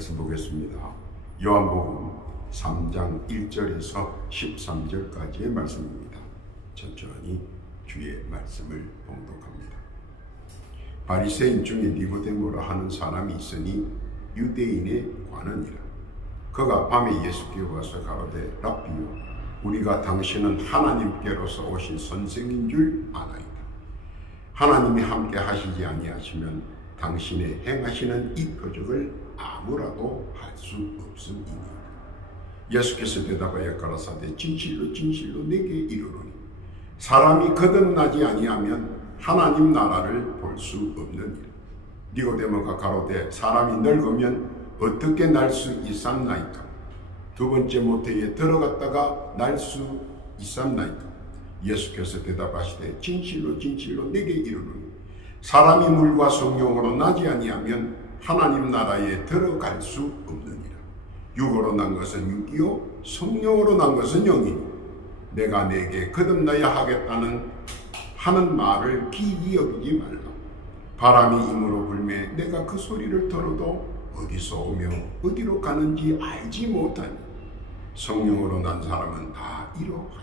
말씀 보겠습니다. 요한복음 3장 1절에서 13절까지의 말씀입니다. 천천히 주의 말씀을 봉독합니다. 바리새인 중에 니고데모라 하는 사람이 있으니 유대인의 관원이라. 그가 밤에 예수께 와서 가로되 랍비요, 우리가 당신은 하나님께로서 오신 선생인 줄 아나이다. 하나님이 함께 하시지 아니하시면 당신의 행하시는 이 표적을 아무라도 할 수 없음이니이다. 예수께서 대답하여 가라사대 진실로 진실로 내게 이르노니 사람이 거듭나지 아니하면 하나님 나라를 볼 수 없느니라. 니고데모가 가로되 사람이 늙으면 어떻게 날 수 있삼나이까? 두 번째 모태에 들어갔다가 날 수 있삼나이까? 예수께서 대답하시되 진실로 진실로 내게 이르노니 사람이 물과 성령으로 나지 아니하면 하나님 나라에 들어갈 수 없느니라. 육으로 난 것은 육이요 성령으로 난 것은 영이니 내가 내게 거듭나야 하겠다는 하는 말을 기이 여기지 말라. 바람이 임으로 불매 내가 그 소리를 들어도 어디서 오며 어디로 가는지 알지 못하니 성령으로 난 사람은 다 이러하니라.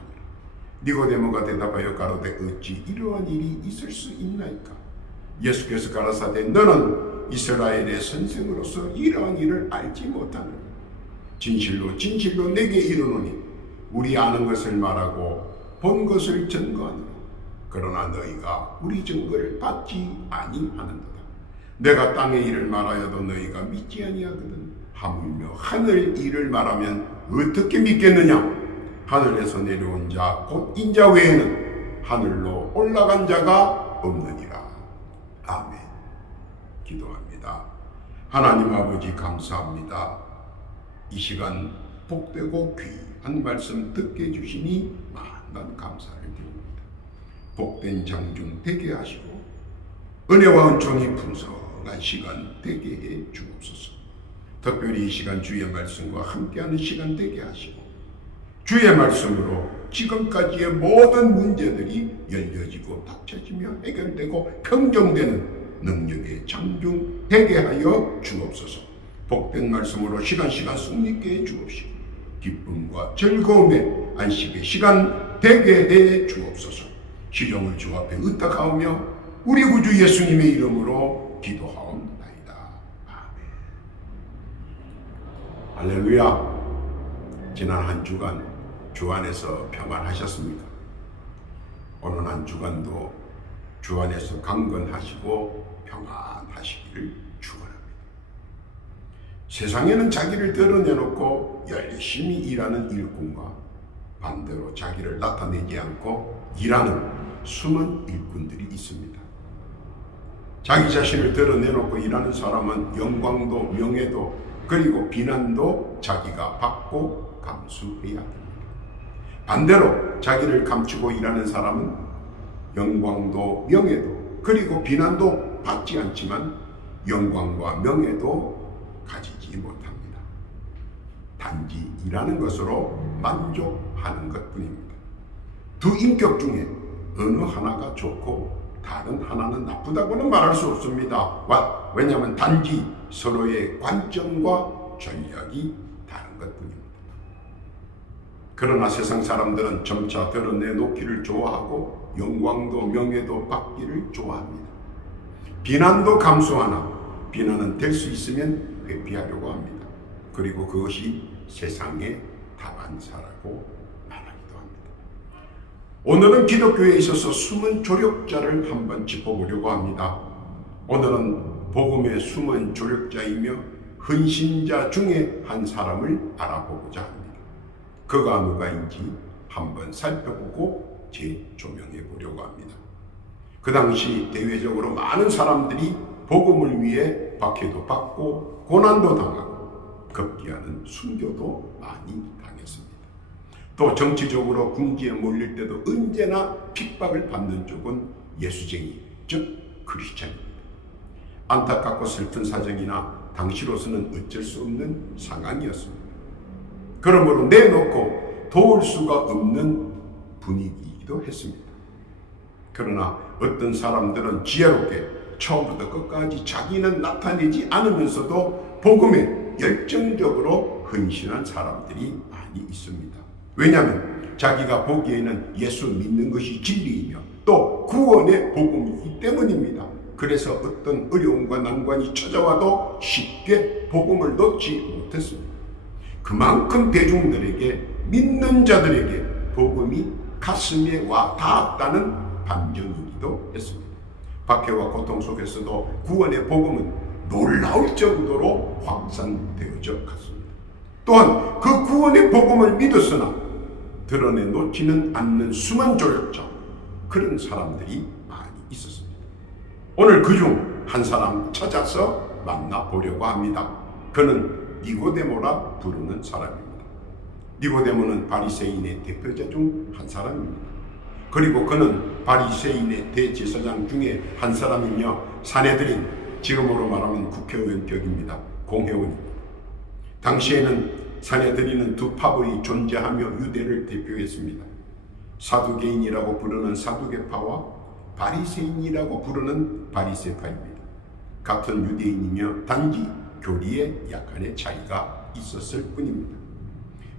니고데모가 대답하여 가로되 어찌 이러한 일이 있을 수 있나이까? 예수께서 가라사대 너는 이스라엘의 선생으로서 이러한 일을 알지 못하느니 진실로 진실로 내게 이르노니 우리 아는 것을 말하고 본 것을 증거하노라. 그러나 너희가 우리 증거를 받지 아니하는도다. 내가 땅의 일을 말하여도 너희가 믿지 아니하거든. 하물며 하늘 일을 말하면 어떻게 믿겠느냐? 하늘에서 내려온 자 곧 인자 외에는 하늘로 올라간 자가 없느니라. 아멘. 기도합니다. 하나님 아버지 감사합니다. 이 시간 복되고 귀한 말씀 듣게 해주시니 만난 감사를 드립니다. 복된 장중 되게 하시고 은혜와 은총이 풍성한 시간 되게 해 주옵소서. 특별히 이 시간 주의 말씀과 함께하는 시간 되게 하시고 주의 말씀으로 지금까지의 모든 문제들이 열려지고 닥쳐지며 해결되고 평정되는 능력의 장중 되게 하여 주옵소서. 복된 말씀으로 시간 승리케 해 주옵시고 기쁨과 즐거움의 안식의 시간 되게 해 주옵소서. 시종을 주 앞에 의탁하오며 우리 구주 예수님의 이름으로 기도하옵나이다. 아멘. 할렐루야. 지난 한 주간 주 안에서 평안하셨습니까? 오늘 한 주간도 주 안에서 강건하시고 평안하시기를 축원합니다. 세상에는 자기를 드러내놓고 열심히 일하는 일꾼과 반대로 자기를 나타내지 않고 일하는 숨은 일꾼들이 있습니다. 자기 자신을 드러내놓고 일하는 사람은 영광도 명예도 그리고 비난도 자기가 받고 감수해야 합니다. 반대로 자기를 감추고 일하는 사람은 영광도 명예도 그리고 비난도 받지 않지만 영광과 명예도 가지지 못합니다. 단지 일하는 것으로 만족하는 것뿐입니다. 두 인격 중에 어느 하나가 좋고 다른 하나는 나쁘다고는 말할 수 없습니다. 왜냐하면 단지 서로의 관점과 전략이 다른 것뿐입니다. 그러나 세상 사람들은 점차 드러내놓기를 좋아하고 영광도 명예도 받기를 좋아합니다. 비난도 감수하나 비난은 될 수 있으면 회피하려고 합니다. 그리고 그것이 세상의 다반사라고 말하기도 합니다. 오늘은 기독교에 있어서 숨은 조력자를 한번 짚어보려고 합니다. 오늘은 복음의 숨은 조력자이며 헌신자 중에 한 사람을 알아보고자 합니다. 그가 누가인지 한번 살펴보고 재조명해 보려고 합니다. 그 당시 대외적으로 많은 사람들이 복음을 위해 박해도 받고 고난도 당하고 급기야는 순교도 많이 당했습니다. 또 정치적으로 궁지에 몰릴 때도 언제나 핍박을 받는 쪽은 예수쟁이, 즉 크리스찬입니다. 안타깝고 슬픈 사정이나 당시로서는 어쩔 수 없는 상황이었습니다. 그러므로 내놓고 도울 수가 없는 분위기이기도 했습니다. 그러나 어떤 사람들은 지혜롭게 처음부터 끝까지 자기는 나타내지 않으면서도 복음에 열정적으로 헌신한 사람들이 많이 있습니다. 왜냐하면 자기가 보기에는 예수 믿는 것이 진리이며 또 구원의 복음이기 때문입니다. 그래서 어떤 어려움과 난관이 찾아와도 쉽게 복음을 놓지 못했습니다. 그만큼 대중들에게, 믿는 자들에게 복음이 가슴에 와 닿았다는 반증이기도 했습니다. 박해와 고통 속에서도 구원의 복음은 놀라울 정도로 확산되어져 갔습니다. 또한 그 구원의 복음을 믿었으나 드러내놓지는 않는 수만 조력자, 그런 사람들이 많이 있었습니다. 오늘 그중 한 사람 찾아서 만나보려고 합니다. 그는 니고데모라 부르는 사람입니다. 니고데모는 바리새인의 대표자 중 한 사람입니다. 그리고 그는 바리새인의 대제사장 중에 한 사람이며 사내들인, 지금으로 말하면 국회의원격입니다. 공회원입니다. 당시에는 사내들이는 두 파벌이 존재하며 유대를 대표했습니다. 사두개인이라고 부르는 사두개파와 바리새인이라고 부르는 바리새파입니다. 같은 유대인이며 단지 교리에 약간의 차이가 있었을 뿐입니다.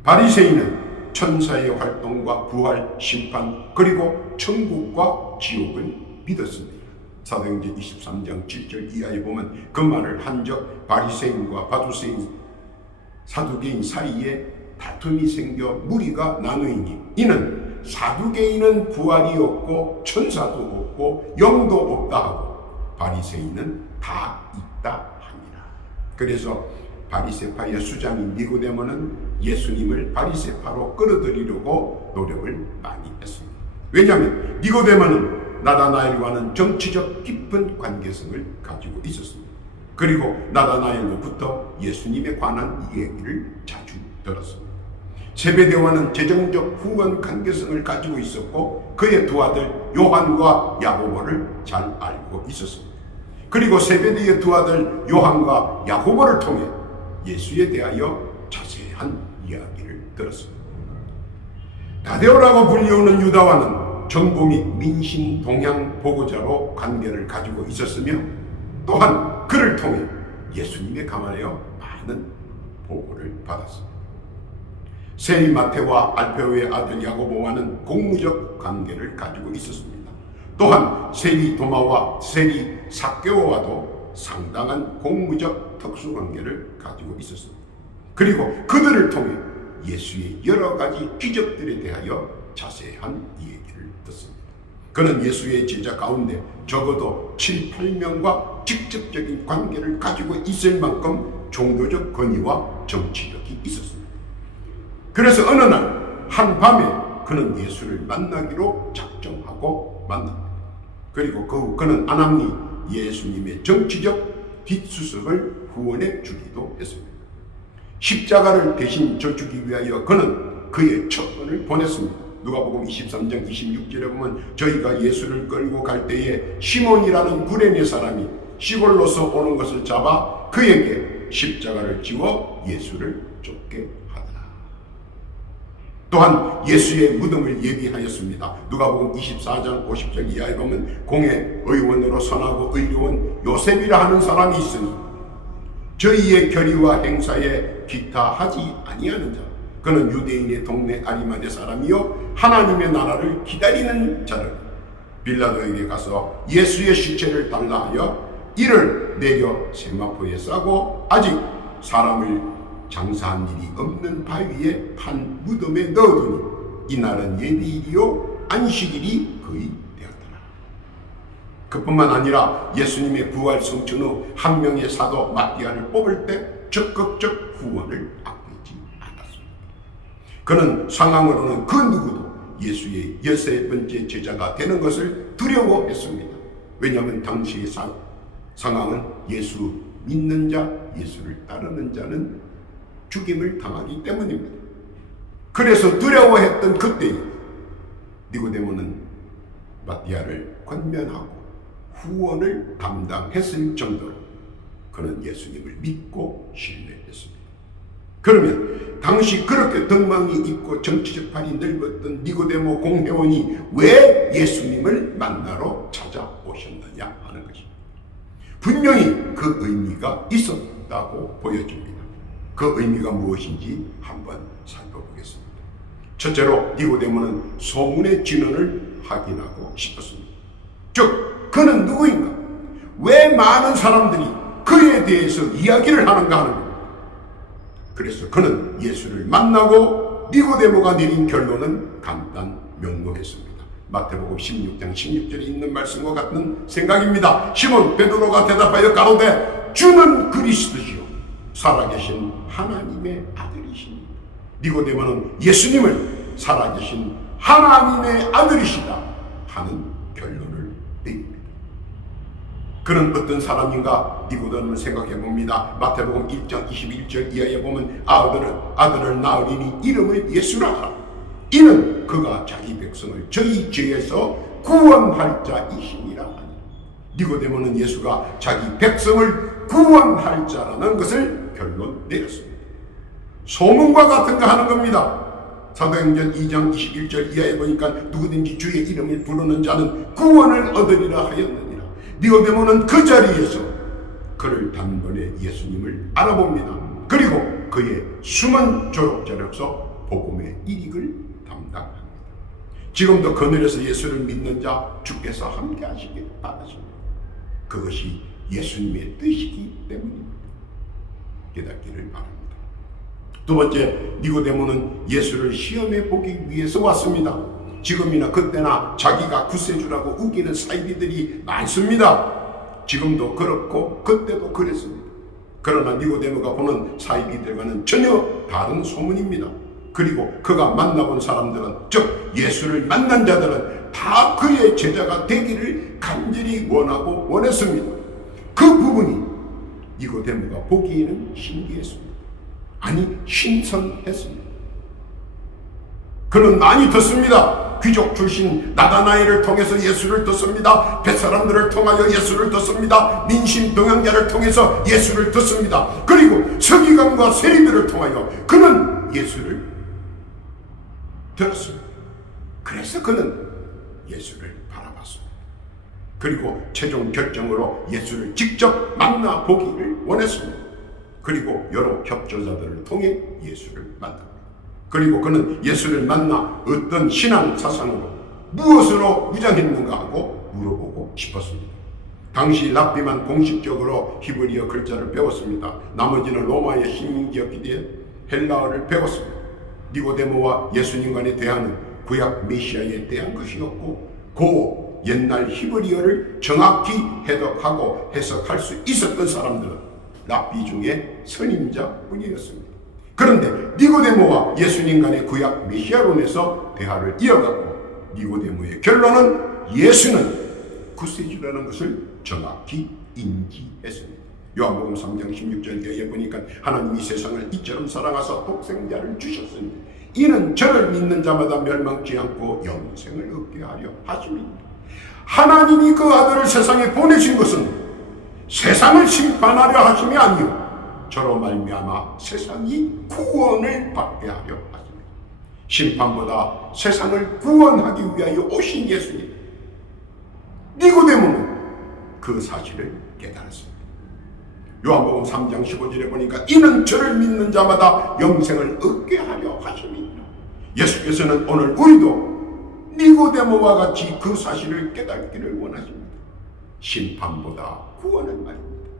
바리새인은 천사의 활동과 부활, 심판, 그리고 천국과 지옥을 믿었습니다. 사도행전 23장 7절 이하에 보면 그 말을 한적 바리새인과 사두개인 사이에 다툼이 생겨 무리가 나누이니 이는 사두개인은 부활이 없고 천사도 없고 영도 없다 하고 바리새인은 다 있다 하니라. 그래서 바리새파의 수장인 니고데모는 예수님을 바리새파로 끌어들이려고 노력을 많이 했습니다. 왜냐하면 니고데모는 나다나엘과는 정치적 깊은 관계성을 가지고 있었습니다. 그리고 나다나엘로부터 예수님에 관한 얘기를 자주 들었습니다. 세베대와는 재정적 후원 관계성을 가지고 있었고 그의 두 아들 요한과 야고보를 잘 알고 있었습니다. 그리고 세베대의 두 아들 요한과 야고보를 통해 예수에 대하여 자세한 이야기를 들었습니다. 다데오라고 불리우는 유다와는 정부 및 민심 동향 보고자로 관계를 가지고 있었으며 또한 그를 통해 예수님에 관하여 많은 보고를 받았습니다. 세리 마테와 알페오의 아들 야고보와는 공무적 관계를 가지고 있었습니다. 또한 세리 도마와 세리 삭개오와도 상당한 공무적 특수관계를 가지고 있었습니다. 그리고 그들을 통해 예수의 여러 가지 기적들에 대하여 자세한 얘기를 듣습니다. 그는 예수의 제자 가운데 적어도 7, 8명과 직접적인 관계를 가지고 있을 만큼 종교적 권위와 정치력이 있었습니다. 그래서 어느 날 한밤에 그는 예수를 만나기로 작정하고 만납니다. 그리고 그는 아낙니 예수님의 정치적 뒷수습을 후원해 주기도 했습니다. 십자가를 대신 져주기 위하여 그는 그의 첩원을 보냈습니다. 누가복음 23장 26절에 보면 저희가 예수를 끌고 갈 때에 시몬이라는 구레네 사람이 시골로서 오는 것을 잡아 그에게 십자가를 지워 예수를 쫓게 하더라. 또한 예수의 무덤을 예비하였습니다. 누가복음 24장 50절 이하에 보면 공회 의원으로 선하고 의로운 요셉이라 하는 사람이 있으니 저희의 결의와 행사에 기타하지 아니하는 자, 그는 유대인의 동네 아리마대 사람이요 하나님의 나라를 기다리는 자를 빌라도에게 가서 예수의 시체를 달라 하여 이를 내려 세마포에 싸고 아직 사람을 장사한 일이 없는 바위에 판 무덤에 넣어두니 이날은 예비일이요 안식일이 거의 되었더라. 그뿐만 아니라 예수님의 부활 성천 후 한 명의 사도 마띠아를 뽑을 때 적극적 후원을 아끼지 않았습니다. 그는 상황으로는 그 누구도 예수의 6번째 제자가 되는 것을 두려워했습니다. 왜냐하면 당시의 상황은 예수 믿는 자, 예수를 따르는 자는 죽임을 당하기 때문입니다. 그래서 두려워했던 그때에 니고데모는 마띠아를 권면하고 후원을 담당했을 정도로 그는 예수님을 믿고 신뢰했습니다. 그러면 당시 그렇게 덕망이 있고 정치적 팔이 넓었던 니고데모 공회원이 왜 예수님을 만나러 찾아오셨느냐 하는 것입니다. 분명히 그 의미가 있었다고 보여집니다. 그 의미가 무엇인지 한번 살펴보겠습니다. 첫째로 니고데모는 소문의 진언을 확인하고 싶었습니다. 즉 그는 누구인가? 왜 많은 사람들이 그에 대해서 이야기를 하는가 하는 겁니다. 그래서 그는 예수를 만나고 니고데모가 내린 결론은 간단 명료했습니다. 마태복음 16장 16절에 있는 말씀과 같은 생각입니다. 시몬 베드로가 대답하여 가로되 주는 그리스도시요 살아계신 하나님의 아들이시니. 니고데모는 예수님을 살아계신 하나님의 아들이시다 하는 결론을 내립니다. 그는 어떤 사람인가? 니고데모는 생각해 봅니다. 마태복음 1장 21절 이하에 보면 아들을 낳으리니 이름을 예수라 하라. 이는 그가 자기 백성을 저희 죄에서 구원할 자이시니라 하니. 니고데모는 예수가 자기 백성을 구원할 자라는 것을 결론 내렸습니다. 소문과 같은 거 하는 겁니다. 사도행전 2장 21절 이하에 보니까 누구든지 주의 이름을 부르는 자는 구원을 얻으리라 하였느니라. 니고데모는 그 자리에서 그를 단번에 예수님을 알아봅니다. 그리고 그의 숨은 졸업자로서 복음의 일익을 담당합니다. 지금도 그늘에서 예수를 믿는 자 주께서 함께 하시길 바라십니다. 그것이 예수님의 뜻이기 때문입니다. 깨닫기를 바랍니다. 두 번째, 니고데모는 예수를 시험해 보기 위해서 왔습니다. 지금이나 그때나 자기가 구세주라고 우기는 사이비들이 많습니다. 지금도 그렇고 그때도 그랬습니다. 그러나 니고데모가 보는 사이비들과는 전혀 다른 소문입니다. 그리고 그가 만나본 사람들은, 즉 예수를 만난 자들은 다 그의 제자가 되기를 간절히 원하고 원했습니다. 그 부분이 니고데모가 보기에는 신기했습니다. 아니, 신선했습니다. 그는 많이 듣습니다. 귀족 출신 나다나엘을 통해서 예수를 듣습니다. 뱃사람들을 통하여 예수를 듣습니다. 민심 동향자를 통해서 예수를 듣습니다. 그리고 서기관과 세리들을 통하여 그는 예수를 들었습니다. 그래서 그는 예수를 바라봤습니다. 그리고 최종 결정으로 예수를 직접 만나보기를 원했습니다. 그리고 여러 협조자들을 통해 예수를 만납니다. 그리고 그는 예수를 만나 어떤 신앙 사상으로 무엇으로 무장했는가 하고 물어보고 싶었습니다. 당시 랍비만 공식적으로 히브리어 글자를 배웠습니다. 나머지는 로마의 식민지였기 때문에 헬라어를 배웠습니다. 니고데모와 예수님 간의 대화는 구약 메시아에 대한 것이었고 그 옛날 히브리어를 정확히 해석하고 해석할 수 있었던 사람들은 랍비 중에 선임자뿐이었습니다. 그런데 니고데모와 예수님 간의 구약 메시아론에서 대화를 이어갔고 니고데모의 결론은 예수는 구세주라는 것을 정확히 인지했습니다. 요한복음 3장 16절에 보니까 하나님이 세상을 이처럼 사랑하사 독생자를 주셨으니 이는 저를 믿는 자마다 멸망치 않고 영생을 얻게 하려 하심입니다. 하나님이 그 아들을 세상에 보내신 것은 세상을 심판하려 하심이 아니요 저로 말미암아 세상이 구원을 받게 하려 하십니다. 심판보다 세상을 구원하기 위하여 오신 예수님. 니고데모는 그 사실을 깨달았습니다. 요한복음 3장 15절에 보니까 이는 저를 믿는 자마다 영생을 얻게 하려 하심이니라. 예수께서는 오늘 우리도 니고데모와 같이 그 사실을 깨닫기를 원하십니다. 심판보다 구원을 말입니다.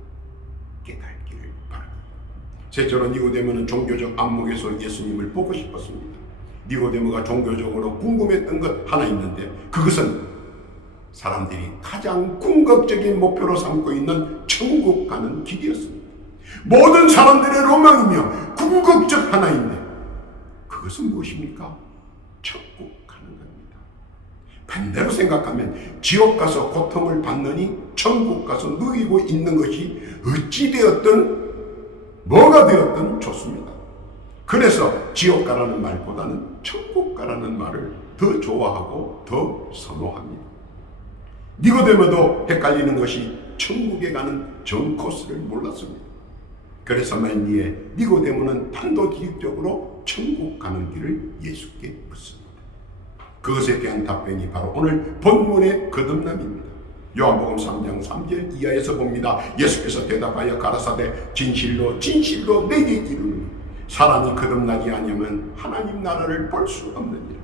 깨닫기를 바랍니다. 셋째로 니고데모는 종교적 안목에서 예수님을 보고 싶었습니다. 니고데모가 종교적으로 궁금했던 것 하나 있는데 그것은 사람들이 가장 궁극적인 목표로 삼고 있는 천국 가는 길이었습니다. 모든 사람들의 로망이며 궁극적 하나인데 그것은 무엇입니까? 천국 가는 겁니다. 반대로 생각하면 지옥 가서 고통을 받느니 천국 가서 누이고 있는 것이 어찌 되었든 뭐가 되었든 좋습니다. 그래서 지옥 가라는 말보다는 천국 가라는 말을 더 좋아하고 더 선호합니다. 니고데모도 헷갈리는 것이 천국에 가는 정 코스를 몰랐습니다. 그래서 말미에 니고데모는 단도직입적으로 천국 가는 길을 예수께 묻습니다. 그것에 대한 답변이 바로 오늘 본문의 거듭남입니다. 요한복음 3장 3절 이하에서 봅니다. 예수께서 대답하여 가라사대 진실로 진실로 내게 이르노니 사람이 거듭나지 아니하면 하나님 나라를 볼 수 없느니라.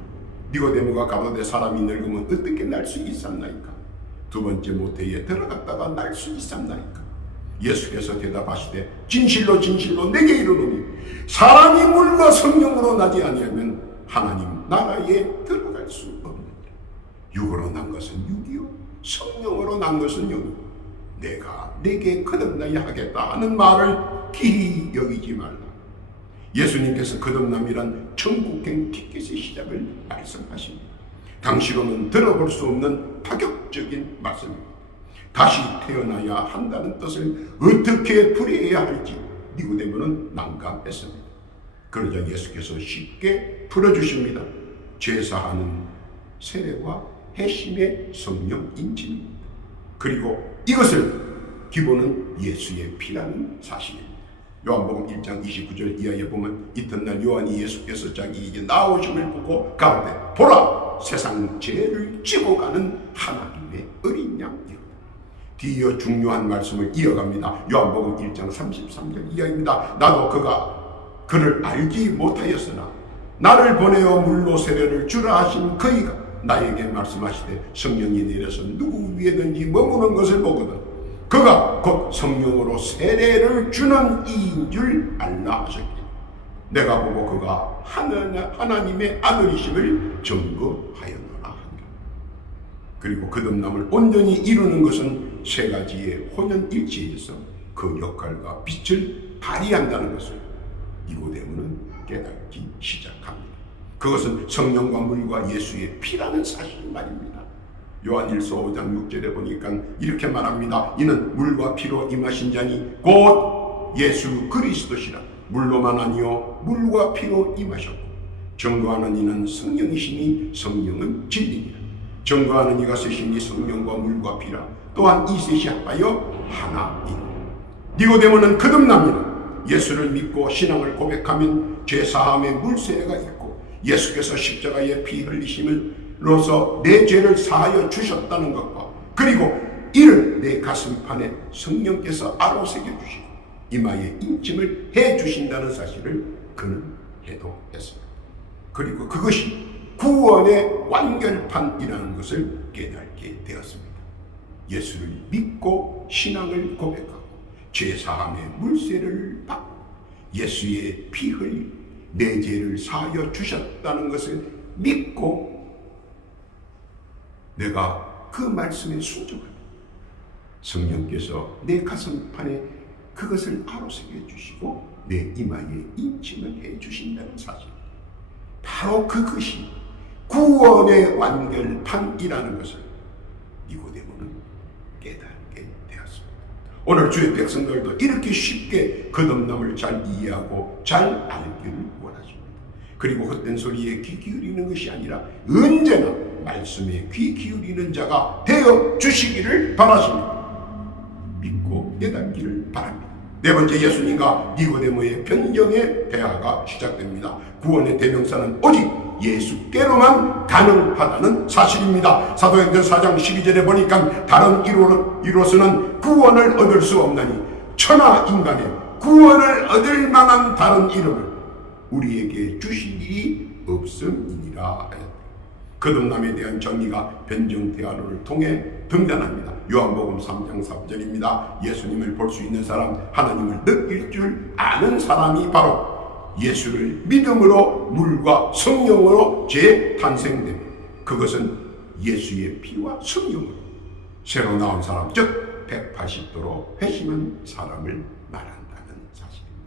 니고데모가 가로되 사람이 늙으면 어떻게 날 수 있었나이까? 두 번째 모태에 들어갔다가 날 수 있었나이까? 예수께서 대답하시되 진실로 진실로 내게 이르노니 사람이 물과 성령으로 나지 아니하면 하나님 나라에 들어갈 수 없느니라. 육으로 난 것은 육이요 성령으로 난 것은 영이요. 내가 내게 거듭나야 하겠다 하는 말을 기히 여기지 말라. 예수님께서 거듭남이란 천국행 티켓의 시작을 말씀하십니다. 당시로는 들어볼 수 없는 파격적인 말씀입니다. 다시 태어나야 한다는 뜻을 어떻게 풀이해야 할지 니고데모는 난감했습니다. 그러자 예수께서 쉽게 풀어주십니다. 제사하는 세례와 회심의 성령 인침입니다. 그리고 이것을 기본은 예수의 피라는 사실입니다. 요한복음 1장 29절 이하에 보면 이튿날 요한이 예수께서 자기에게 나오심을 보고 가로되 보라 세상 죄를 지고 가는 하나님의 어린 양이로다. 뒤이어 중요한 말씀을 이어갑니다. 요한복음 1장 33절 이하입니다. 나도 그를 알지 못하였으나 나를 보내어 물로 세례를 주라 하신 그이가 나에게 말씀하시되 성령이 내려서 누구 위에든지 머무는 것을 보거든 그가 곧 성령으로 세례를 주는 이인 줄 알라 하셨기. 내가 보고 그가 하나님의 아들이심을 증거하였노라 한다. 그리고 거듭남을 온전히 이루는 것은 세 가지의 혼연일체에서 그 역할과 빛을 발휘한다는 것을 니고데모는 깨닫기 시작합니다. 그것은 성령과 물과 예수의 피라는 사실 말입니다. 요한일서 5장 6절에 보니까 이렇게 말합니다. 이는 물과 피로 임하신 자니 곧 예수 그리스도시라. 물로만 아니요 물과 피로 임하셨고 증거하는 이는 성령이시니 성령은 진리니라. 증거하는 이가 쓰시니 성령과 물과 피라. 또한 이 셋이 합하여 하나이라. 니고데모는 거듭납니다. 예수를 믿고 신앙을 고백하면 죄사함의 물세례가 있고 예수께서 십자가에 피 흘리심으로써 내 죄를 사하여 주셨다는 것과 그리고 이를 내 가슴판에 성령께서 아로새겨 주시고 이마에 인침을 해 주신다는 사실을 그는 해도했습니다. 그리고 그것이 구원의 완결판이라는 것을 깨닫게 되었습니다. 예수를 믿고 신앙을 고백하고 죄사함의 물세를 받고 예수의 피 흘림 내 죄를 사하여 주셨다는 것을 믿고 내가 그 말씀에 순종하면 성령께서 내 가슴판에 그것을 아로새겨 주시고 내 이마에 인침을 해 주신다는 사실. 바로 그것이 구원의 완결판이라는 것을 니고데모는 깨닫게 되었습니다. 오늘 주의 백성들도 이렇게 쉽게 거듭남을 잘 이해하고 잘 알기를 원하십니다. 그리고 헛된 소리에 귀 기울이는 것이 아니라 언제나 말씀에 귀 기울이는 자가 되어 주시기를 바라십니다. 믿고 깨닫기를 바랍니다. 네 번째, 예수님과 니고데모의 변경의 대화가 시작됩니다. 구원의 대명사는 오직 예수께로만 가능하다는 사실입니다. 사도행전 4장 12절에 보니까 다른 이로서는 구원을 얻을 수 없나니 천하 인간의 구원을 얻을 만한 다른 이름을 우리에게 주실 일이 없음이니라 하였다. 거듭남에 대한 정의가 변정 대화를 통해 등장합니다. 요한복음 3장 3절입니다. 예수님을 볼 수 있는 사람, 하나님을 느낄 줄 아는 사람이 바로 예수를 믿음으로 물과 성령으로 재탄생됨. 그것은 예수의 피와 성령으로 새로 나온 사람, 즉 180도로 회심한 사람을 말한다는 사실입니다.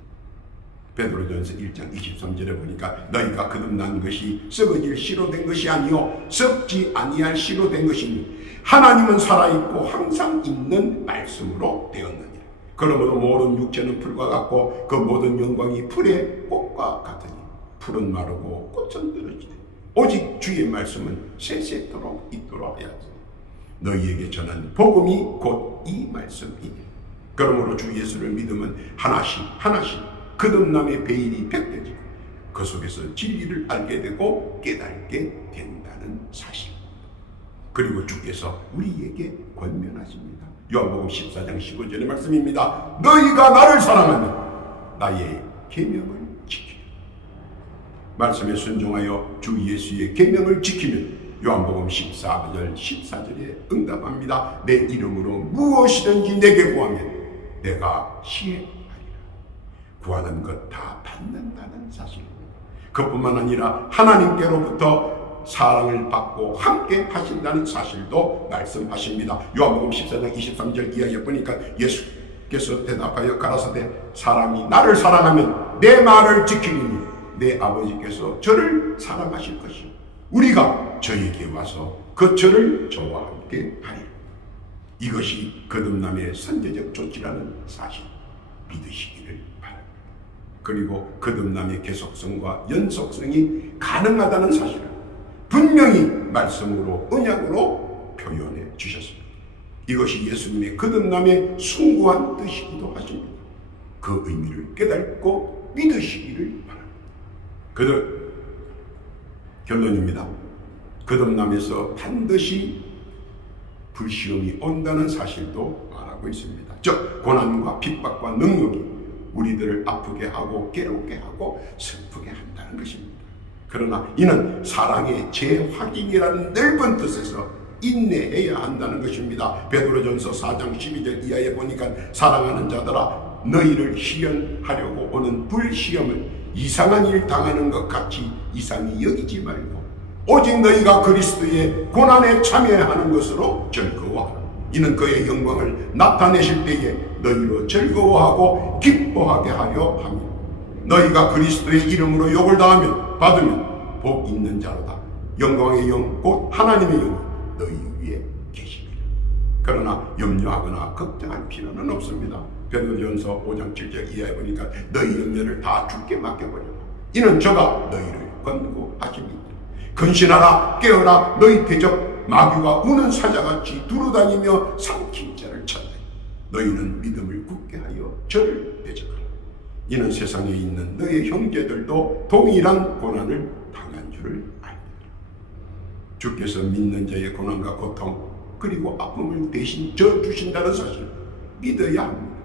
베드로전서 1장 23절에 보니까 너희가 거듭난 것이 썩어질 씨로 된 것이 아니요 썩지 아니할 씨로 된 것이니 하나님은 살아있고 항상 있는 말씀으로 되었느니라. 그러므로 모든 육체는 풀과 같고 그 모든 영광이 풀의 꽃과 같으니 풀은 마르고 꽃은 떨어지되 오직 주의 말씀은 세세토록 있도록 하였으니 너희에게 전한 복음이 곧 이 말씀이니 그러므로 주 예수를 믿으면 하나씩 거듭남의 베일이 벗겨지고 그 속에서 진리를 알게 되고 깨닫게 된다는 사실. 그리고 주께서 우리에게 권면하십니다. 요한복음 14장 15절의 말씀입니다. 너희가 나를 사랑하면 나의 계명을 지키라. 말씀에 순종하여 주 예수의 계명을 지키면 요한복음 14절 14절에 응답합니다. 내 이름으로 무엇이든지 내게 구하면 내가 시행하리라. 구하는 것 다 받는다는 사실입니다. 그뿐만 아니라 하나님께로부터 사랑을 받고 함께 하신다는 사실도 말씀하십니다. 요한복음 14장 23절 이하에 보니까 예수께서 대답하여 가라사대 사람이 나를 사랑하면 내 말을 지키리니 내 아버지께서 저를 사랑하실 것이요 우리가 저에게 와서 그 저를 저와 함께 하리라. 이것이 거듭남의 선제적 조치라는 사실 믿으시기를 바랍니다. 그리고 거듭남의 계속성과 연속성이 가능하다는 사실을 분명히 말씀으로 언약으로 표현해 주셨습니다. 이것이 예수님의 거듭남의 숭고한 뜻이기도 하십니다. 그 의미를 깨닫고 믿으시기를 바랍니다. 결론입니다. 거듭남에서 반드시 불시험이 온다는 사실도 말하고 있습니다. 즉 고난과 핍박과 능력이 우리들을 아프게 하고 괴롭게 하고 슬프게 한다는 것입니다. 그러나 이는 사랑의 재확인이라는 넓은 뜻에서 인내해야 한다는 것입니다. 베드로전서 4장 12절 이하에 보니까 사랑하는 자들아 너희를 시련하려고 오는 불시험을 이상한 일 당하는 것 같이 이상히 여기지 말고 오직 너희가 그리스도의 고난에 참여하는 것으로 즐거워하라. 이는 그의 영광을 나타내실 때에 너희로 즐거워하고 기뻐하게 하려 함이라. 너희가 그리스도의 이름으로 욕을 받으면 복 있는 자로다. 영광의 영 곧 하나님의 영이 너희 위에 계시리라. 그러나 염려하거나 걱정할 필요는 없습니다. 베드로전서 5장 7절 이하에 보니까 너희 염려를 다 주께 맡겨버려라. 이는 저가 너희를 권고하십니다. 근신하라 깨어라 너희 대적 마귀가 우는 사자같이 두루다니며 삼킬 자를 찾으라. 너희는 믿음을 굳게 하여 저를 대적하라. 이는 세상에 있는 너희 형제들도 동일한 고난을 당한 줄을 압니다. 주께서 믿는 자의 고난과 고통 그리고 아픔을 대신 져주신다는 사실을 믿어야 합니다.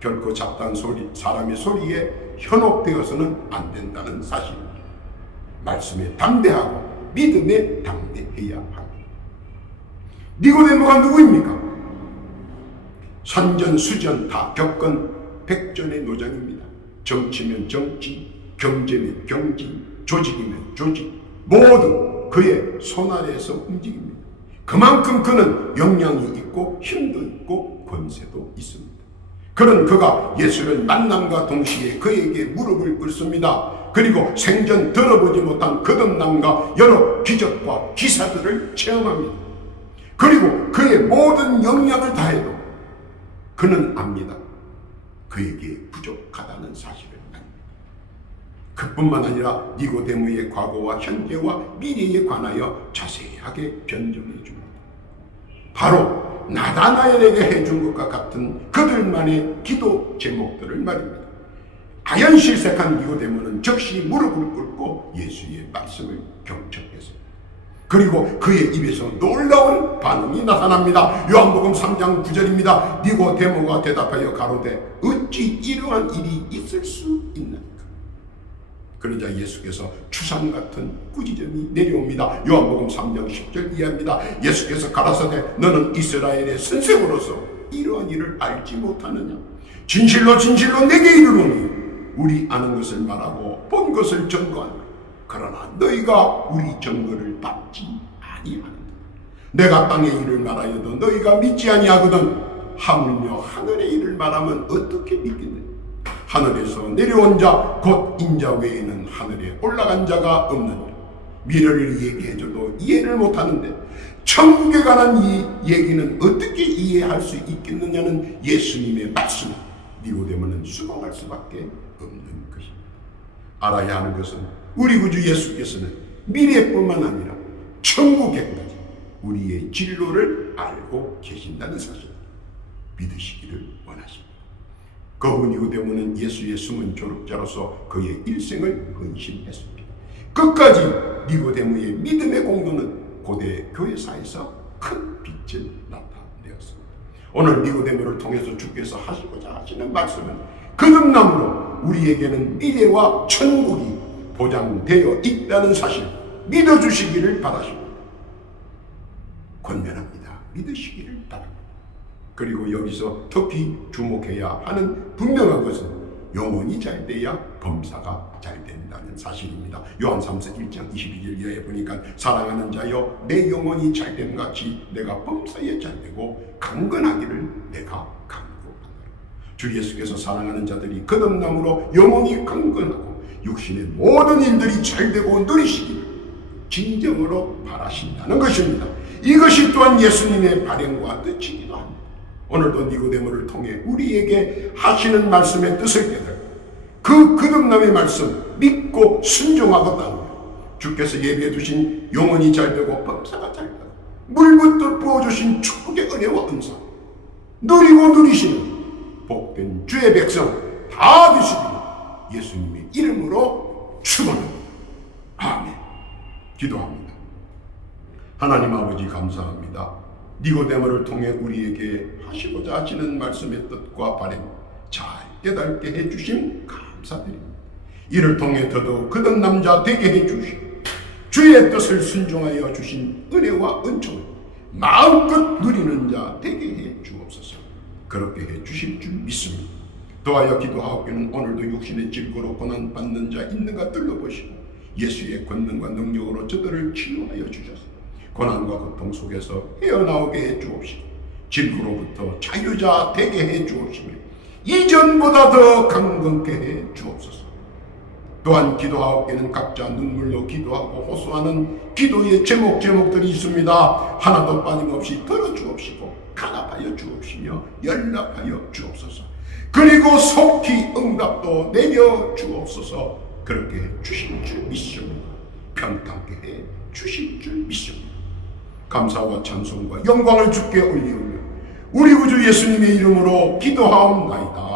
결코 잡다한 소리, 사람의 소리에 현혹되어서는 안 된다는 사실입니다. 말씀에 담대하고 믿음에 담대해야 합니다. 니고데모가 누구입니까? 선전수전 다 겪은 백전의 노장입니다. 정치면 정치, 경제면 경지, 조직이면 조직, 모두 그의 손 아래에서 움직입니다. 그만큼 그는 역량이 있고 힘도 있고 권세도 있습니다. 그런 그가 예수를 만남과 동시에 그에게 무릎을 꿇습니다. 그리고 생전 들어보지 못한 거듭남과 여러 기적과 기사들을 체험합니다. 그리고 그의 모든 역량을 다해도 그는 압니다. 그에게 부족하다는 사실을 압니다. 그뿐만 아니라 니고데모의 과거와 현재와 미래에 관하여 자세하게 변정해 줍니다. 바로 나다나엘에게 해준 것과 같은 그들만의 기도 제목들을 말입니다. 아연실색한 니고데모는 즉시 무릎을 꿇고 예수의 말씀을 경청했습니다. 그리고 그의 입에서 놀라운 반응이 나타납니다. 요한복음 3장 9절입니다. 니고데모가 대답하여 가로되 어찌 이러한 일이 있을 수 있나이까. 그러자 예수께서 추상 같은 꾸지점이 내려옵니다. 요한복음 3장 10절 이하입니다. 예수께서 가라사대 너는 이스라엘의 선생으로서 이러한 일을 알지 못하느냐. 진실로 진실로 내게 이르노니 우리 아는 것을 말하고 본 것을 증거한다. 그러나 너희가 우리 증거를 받지 아니하는다. 내가 땅의 일을 말하여도 너희가 믿지 아니하거든 하물며 하늘의 일을 말하면 어떻게 믿겠느냐. 하늘에서 내려온 자 곧 인자 외에는 하늘에 올라간 자가 없느니라. 미래를 얘기해줘도 이해를 못하는데 천국에 관한 이 얘기는 어떻게 이해할 수 있겠느냐는 예수님의 말씀. 니고데모는 수긍할 수밖에 없는 것입니다. 알아야 하는 것은 우리 구주 예수께서는 미래뿐만 아니라 천국에까지 우리의 진로를 알고 계신다는 사실 믿으시기를 원하십니다. 그 니고데모는 예수의 숨은 조력자로서 그의 일생을 헌신했습니다. 끝까지 니고데모의 믿음의 공로는 고대 교회사에서 큰 빛을 나타내었습니다. 오늘 니고데모를 통해서 주께서 하시고자 하시는 말씀은 거듭남으로 우리에게는 미래와 천국이 보장되어 있다는 사실 믿어주시기를 바라십니다. 권면합니다. 믿으시기를 바랍니다. 그리고 여기서 특히 주목해야 하는 분명한 것은 영혼이 잘 돼야 범사가 잘 된다는 사실입니다. 요한 3서 1장 22절에 보니까 사랑하는 자여 내 영혼이 잘 됨 같이 내가 범사에 잘 되고 강건하기를 내가 간구하노라. 주 예수께서 사랑하는 자들이 거듭남으로 영혼이 강건하고 육신의 모든 일들이 잘 되고 누리시기를 진정으로 바라신다는 것입니다. 이것이 또한 예수님의 발행과 뜻이기도 합니다. 오늘도 니고데모를 통해 우리에게 하시는 말씀의 뜻을 깨달아 그 거듭남의 말씀 믿고 순종하고 따르며 주께서 예비해 두신 영혼이 잘 되고 범사가 잘 되고 물부터 부어주신 축복의 은혜와 은사 누리고 누리시는 복된 주의 백성 다 되시기를 예수님의 이름으로 축원합니다. 아멘. 기도합니다. 하나님 아버지 감사합니다. 니고데모를 통해 우리에게 하시고자 하시는 말씀의 뜻과 바램 잘 깨닫게 해주심 감사드립니다. 이를 통해 더더욱 거듭난 자 되게 해주시고 주의 뜻을 순종하여 주신 은혜와 은총을 마음껏 누리는 자 되게 해주옵소서. 그렇게 해주실 줄 믿습니다. 도하여 기도하옵기는 오늘도 육신의 질고로 고난받는 자 있는가 둘러보시고 예수의 권능과 능력으로 저들을 치유하여 주셔서 고난과 고통 속에서 헤어나오게 해 주옵시고 질고로부터 자유자 되게 해 주옵시며 이전보다 더 강건케 해 주옵소서. 또한 기도하옵기는 각자 눈물로 기도하고 호소하는 기도의 제목들이 있습니다. 하나도 빠짐없이 들어주옵시고 간합하여 주옵시며 연락하여 주옵소서. 그리고 속히 응답도 내려 주옵소서. 그렇게 해 주실 줄 믿습니다. 평탄케 해 주실 줄 믿습니다. 감사와 찬송과 영광을 주께 올리오며 우리 구주 예수님의 이름으로 기도하옵나이다.